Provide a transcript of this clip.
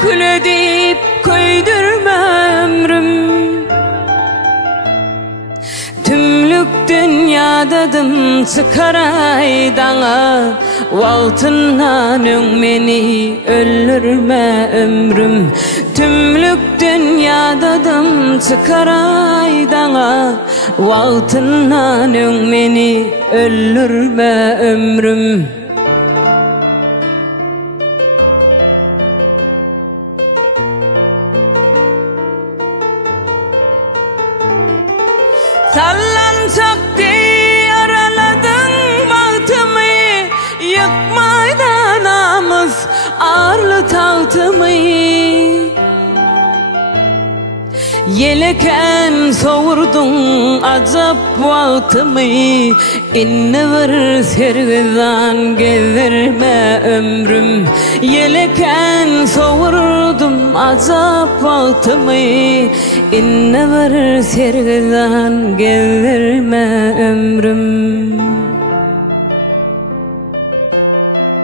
kül edip köydürme ömrüm. Tümlük dünyadadım çıkaray dağa, Waltından meni öldürme ömrüm. Tümlük dünyadadım çıkaray dağa, Waltından meni öldürme ömrüm. Sallansak diye araladın bahtımı, yıkmaydan namız ağırlı tahtımı. Yeleken soğurdun azap vaktımı, inne var sergizan gezdirme ömrüm. Yeleken soğurdum azap vaktımı, inne var sergizan gezdirme